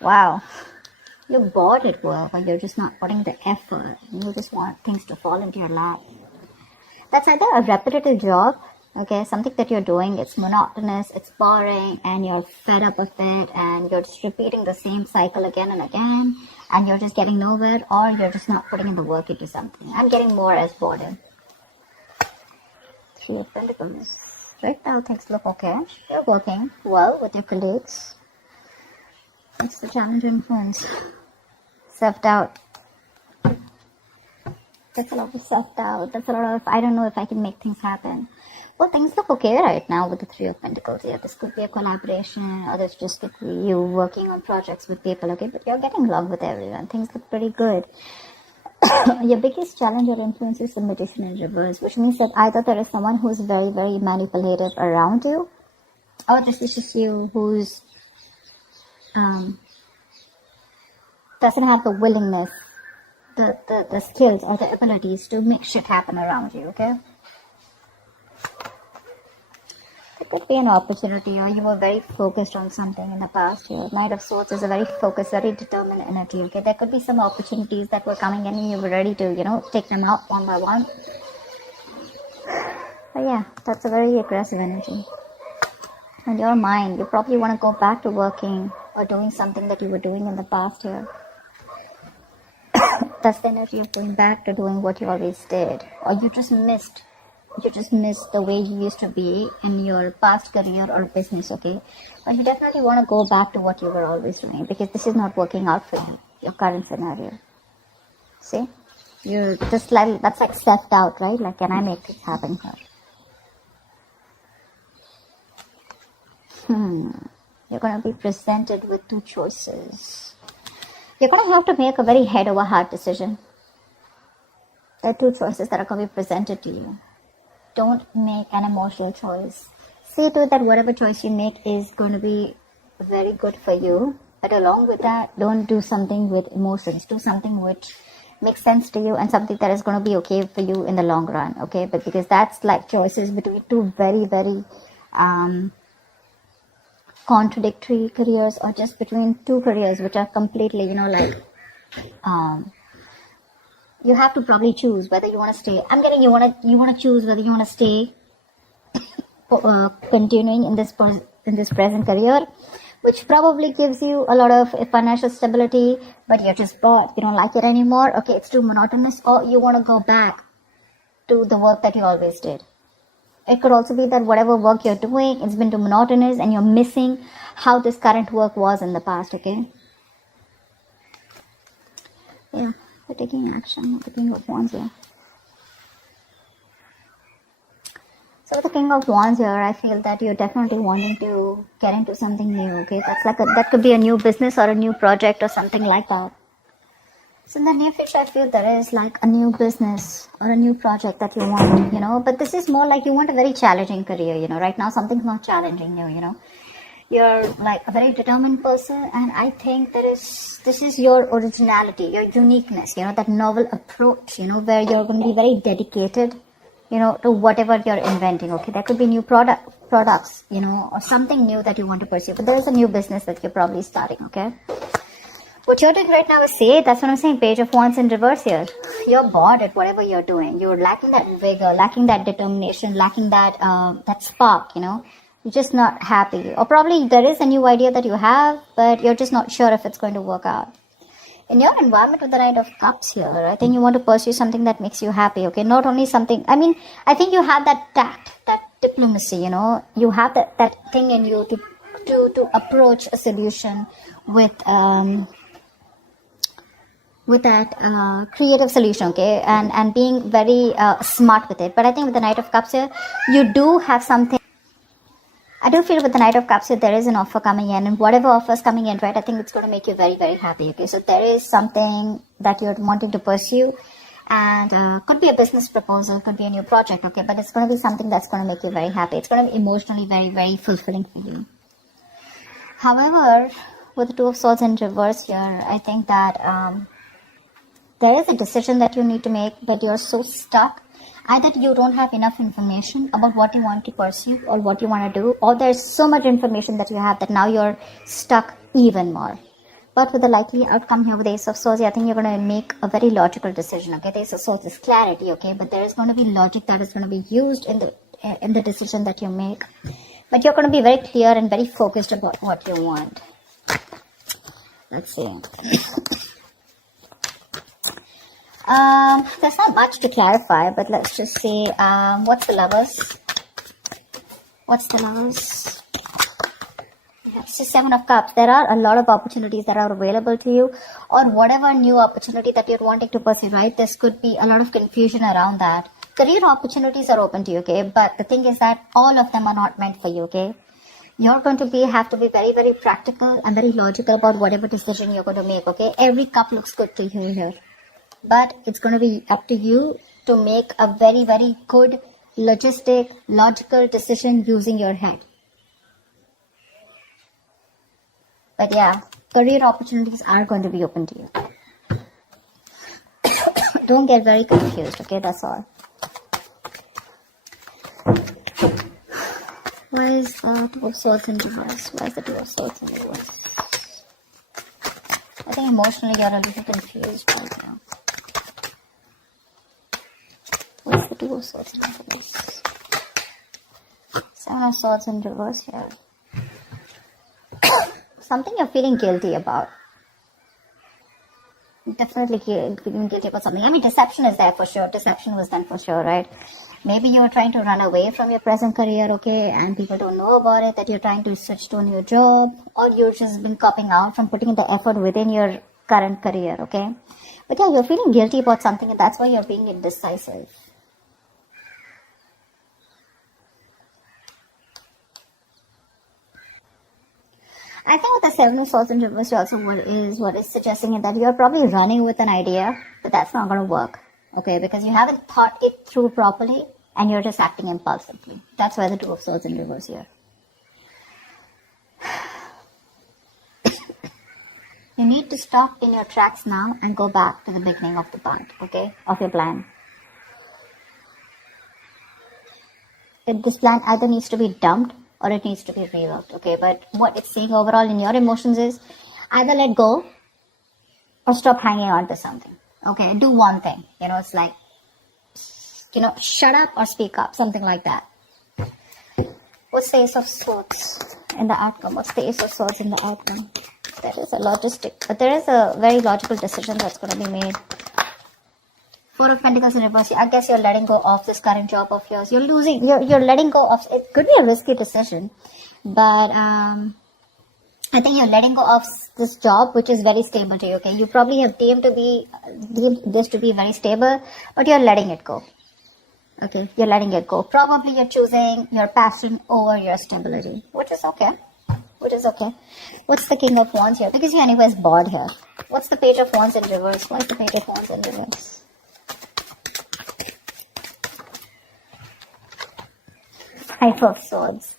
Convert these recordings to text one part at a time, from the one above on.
Wow. You're bored at work, or you're just not putting the effort. You just want things to fall into your lap. That's either a repetitive job, okay, something that you're doing, it's monotonous, it's boring, and you're fed up with it, and you're just repeating the same cycle again and again, and you're just getting nowhere, or you're just not putting in the work into something. I'm getting more as boredom. Three of Pentacles. Right now, things look okay. You're working well with your colleagues. That's the challenge influence. Self-doubt. That's a lot of self-doubt. That's a lot of, I don't know if I can make things happen. Well, things look okay right now with the Three of Pentacles. Yeah, this could be a collaboration, or this just could be you working on projects with people, okay? But you're getting along with everyone. Things look pretty good. Your biggest challenge or influence is the Magician in reverse, which means that either there is someone who's very, very manipulative around you, or this is just you who's doesn't have the willingness, the skills or the abilities to make shit happen around you, okay? There could be an opportunity, or you were very focused on something in the past here. Knight of Swords is a very focused, very determined energy, okay? There could be some opportunities that were coming in and you were ready to, take them out one by one. But yeah, that's a very aggressive energy. And your mind, you probably want to go back to working or doing something that you were doing in the past here. That's the energy of going back to doing what you always did. Or you just missed the way you used to be in your past career or business, okay? But you definitely want to go back to what you were always doing, because this is not working out for you, your current scenario. See? You're just like, that's like self-doubt, right? Like, can I make this happen here? You're going to be presented with two choices. You're going to have to make a very head over heart decision. There are two choices that are going to be presented to you. Don't make an emotional choice. See to it that whatever choice you make is going to be very good for you. But along with that, don't do something with emotions. Do something which makes sense to you and something that is going to be okay for you in the long run. Okay, but because that's like choices between two very, very contradictory careers, or just between two careers which are completely, you have to probably choose whether you want to stay. You want to choose whether you want to stay continuing in this present career, which probably gives you a lot of financial stability, but you're just bored. You don't like it anymore. Okay, it's too monotonous. Or you want to go back to the work that you always did. It could also be that whatever work you're doing, it's been too monotonous and you're missing how this current work was in the past, okay? Yeah, we're taking action. The King of Wands here. So with the King of Wands here, I feel that you're definitely wanting to get into something new, okay? That's like that could be a new business or a new project or something like that. So in the near future, I feel there is like a new business or a new project that you want, but this is more like you want a very challenging career, right now something's not challenging you, You're like a very determined person, and I think this is your originality, your uniqueness, that novel approach, where you're going to be very dedicated, to whatever you're inventing, okay? There could be new products, or something new that you want to pursue, but there is a new business that you're probably starting, okay? What you're doing right now is that's what I'm saying, Page of Wands in reverse here. You're bored at whatever you're doing. You're lacking that vigor, lacking that determination, lacking that spark, You're just not happy. Or probably there is a new idea that you have, but you're just not sure if it's going to work out. In your environment with the Knight of Cups here, I think you want to pursue something that makes you happy, okay? Not only something, I think you have that tact, that diplomacy, You have that thing in you to approach a solution with that creative solution, okay, and being very smart with it. But I think with the Knight of Cups here, you do have something. I do feel with the Knight of Cups here, there is an offer coming in, and whatever offer is coming in, right, I think it's going to make you very, very happy, okay? So there is something that you're wanting to pursue, and could be a business proposal, could be a new project, okay, but it's going to be something that's going to make you very happy. It's going to be emotionally very, very fulfilling for you. However, with the Two of Swords in reverse here, I think that there is a decision that you need to make, but you're so stuck. Either you don't have enough information about what you want to pursue or what you want to do, or there's so much information that you have that now you're stuck even more. But with the likely outcome here with the Ace of Swords, I think you're going to make a very logical decision, okay? The Ace of Swords is clarity, okay? But there is going to be logic that is going to be used in the decision that you make. But you're going to be very clear and very focused about what you want. Let's see. There's not much to clarify, but let's just see. What's the Lovers? What's the Lovers? It's just 7 of Cups. There are a lot of opportunities that are available to you, or whatever new opportunity that you're wanting to pursue, right? There could be a lot of confusion around that. Career opportunities are open to you, okay? But the thing is that all of them are not meant for you, okay? You're going to have to be very, very practical and very logical about whatever decision you're going to make, okay? Every cup looks good to you here. But it's going to be up to you to make a very, very good, logical decision using your head. But yeah, career opportunities are going to be open to you. Don't get very confused, okay? That's all. Why is the Two of Swords in reverse? Why is the Two of Swords in reverse? I think emotionally you're a little confused right now. What's the Two of Swords in reverse? 7 of Swords in reverse here. Something you're feeling guilty about. Definitely feeling guilty about something. I mean, deception is there for sure. Deception was done for sure, right? Maybe you're trying to run away from your present career, okay, and people don't know about it, that you're trying to switch to a new job, or you've just been copping out from putting in the effort within your current career, okay? But yeah, you're feeling guilty about something, and that's why you're being indecisive. I think with the 7 of Swords in reverse also what is suggesting is that you're probably running with an idea, but that's not going to work, okay? Because you haven't thought it through properly and you're just acting impulsively. That's why the 2 of Swords in reverse here. You need to stop in your tracks now and go back to the beginning of the path, okay? Of your plan. This plan either needs to be dumped or it needs to be reworked, okay? But what it's saying overall in your emotions is either let go or stop hanging on to something, okay? Do one thing, it's like, shut up or speak up, something like that. What's the Ace of Swords in the outcome? What's the Ace of Swords in the outcome? There is a very logical decision that's going to be made. 4 of Pentacles in reverse. I guess you're letting go of this current job of yours. You're letting go of, it could be a risky decision, but I think you're letting go of this job, which is very stable to you, okay? You probably have deemed this to be very stable, but you're letting it go. Okay, you're letting it go. Probably you're choosing your passion over your stability, which is okay. What's the King of Wands here? Because you're anyways bored here. What's the Page of Wands in reverse? What's the Page of Wands in reverse? 5 of Swords.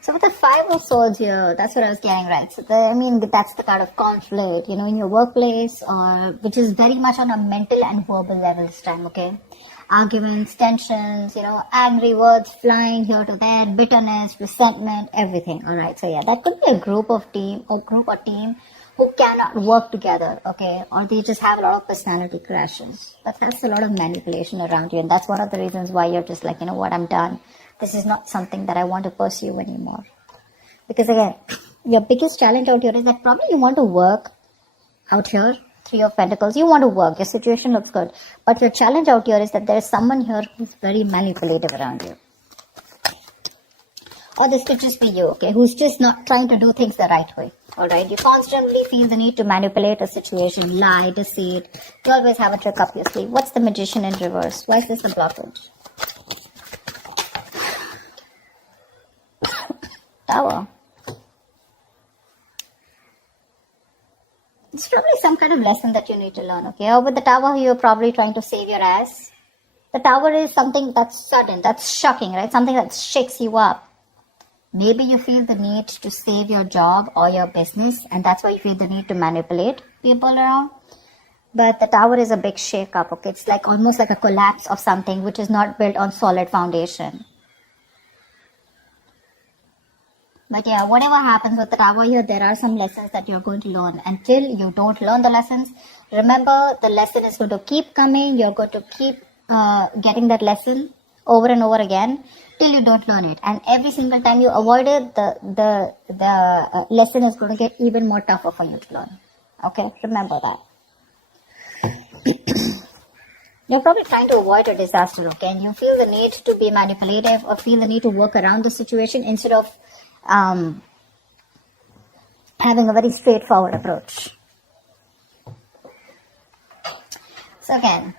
So with the 5 of Swords here, that's what I was getting, right? So that's the kind of conflict, in your workplace, or which is very much on a mental and verbal level this time, okay? Arguments, tensions, angry words flying here to there, bitterness, resentment, everything, alright? So yeah, that could be a group or team who cannot work together, okay? Or they just have a lot of personality crashes. But that's a lot of manipulation around you, and that's one of the reasons why you're just like, what, I'm done. This is not something that I want to pursue anymore. Because again, your biggest challenge out here is that probably you want to work out here. 3 of Pentacles, you want to work, your situation looks good. But your challenge out here is that there is someone here who's very manipulative around you. Or this could just be you, okay, who's just not trying to do things the right way. Alright, you constantly feel the need to manipulate a situation, lie, deceit. You always have a trick up your sleeve. What's the Magician in reverse? Why is this a blockage? Tower. It's probably some kind of lesson that you need to learn, okay? Or with the Tower, you're probably trying to save your ass. The Tower is something that's sudden, that's shocking, right? Something that shakes you up. Maybe you feel the need to save your job or your business, and that's why you feel the need to manipulate people around. But the Tower is a big shake-up, okay? It's like almost like a collapse of something which is not built on solid foundation. But yeah, whatever happens with the Tower here, there are some lessons that you're going to learn. Until you don't learn the lessons, remember the lesson is going to keep coming. You're going to keep getting that lesson over and over again till you don't learn it. And every single time you avoid it, the lesson is going to get even more tougher for you to learn. Okay, remember that. You're probably trying to avoid a disaster, okay? And you feel the need to be manipulative or feel the need to work around the situation instead of having a very straightforward approach. So again,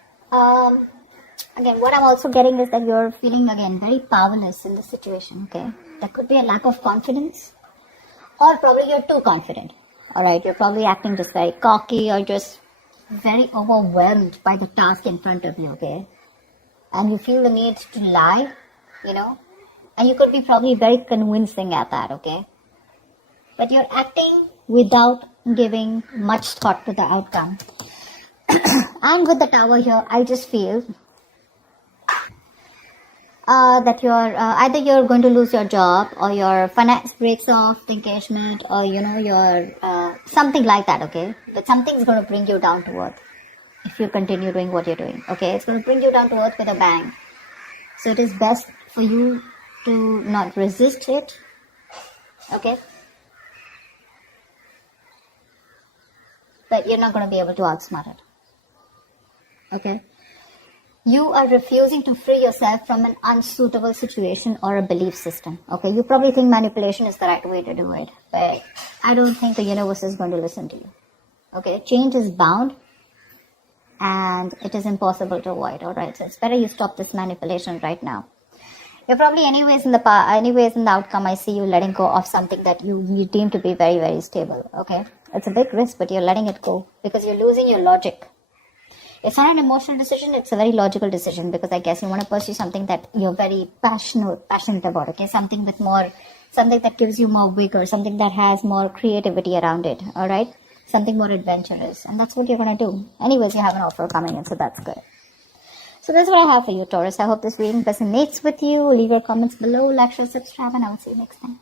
what I'm also getting is that you're feeling again very powerless in this situation, okay? There could be a lack of confidence, or probably you're too confident. Alright, you're probably acting just very cocky or just very overwhelmed by the task in front of you, okay? And you feel the need to lie, and you could be probably very convincing at that, okay? But you're acting without giving much thought to the outcome. And with the Tower here, I just feel that you're either you're going to lose your job, or your finance breaks off the engagement, or your something like that, okay? But something's going to bring you down to earth if you continue doing what you're doing, okay? It's going to bring you down to earth with a bang. So it is best for you to not resist it, okay? But you're not going to be able to outsmart it, okay? You are refusing to free yourself from an unsuitable situation or a belief system, okay? You probably think manipulation is the right way to do it, but I don't think the universe is going to listen to you, okay? Change is bound, and it is impossible to avoid, alright? So it's better you stop this manipulation right now. You're probably anyways in the outcome, I see you letting go of something that you deem to be very, very stable, okay? It's a big risk, but you're letting it go because you're losing your logic. It's not an emotional decision, it's a very logical decision, because I guess you want to pursue something that you're very passionate about, okay? Something that gives you more vigor, something that has more creativity around it, alright? Something more adventurous, and that's what you're going to do. Anyways, you have an offer coming in, so that's good. So that's what I have for you, Taurus. I hope this reading resonates with you. Leave your comments below, like, share, subscribe, and I will see you next time.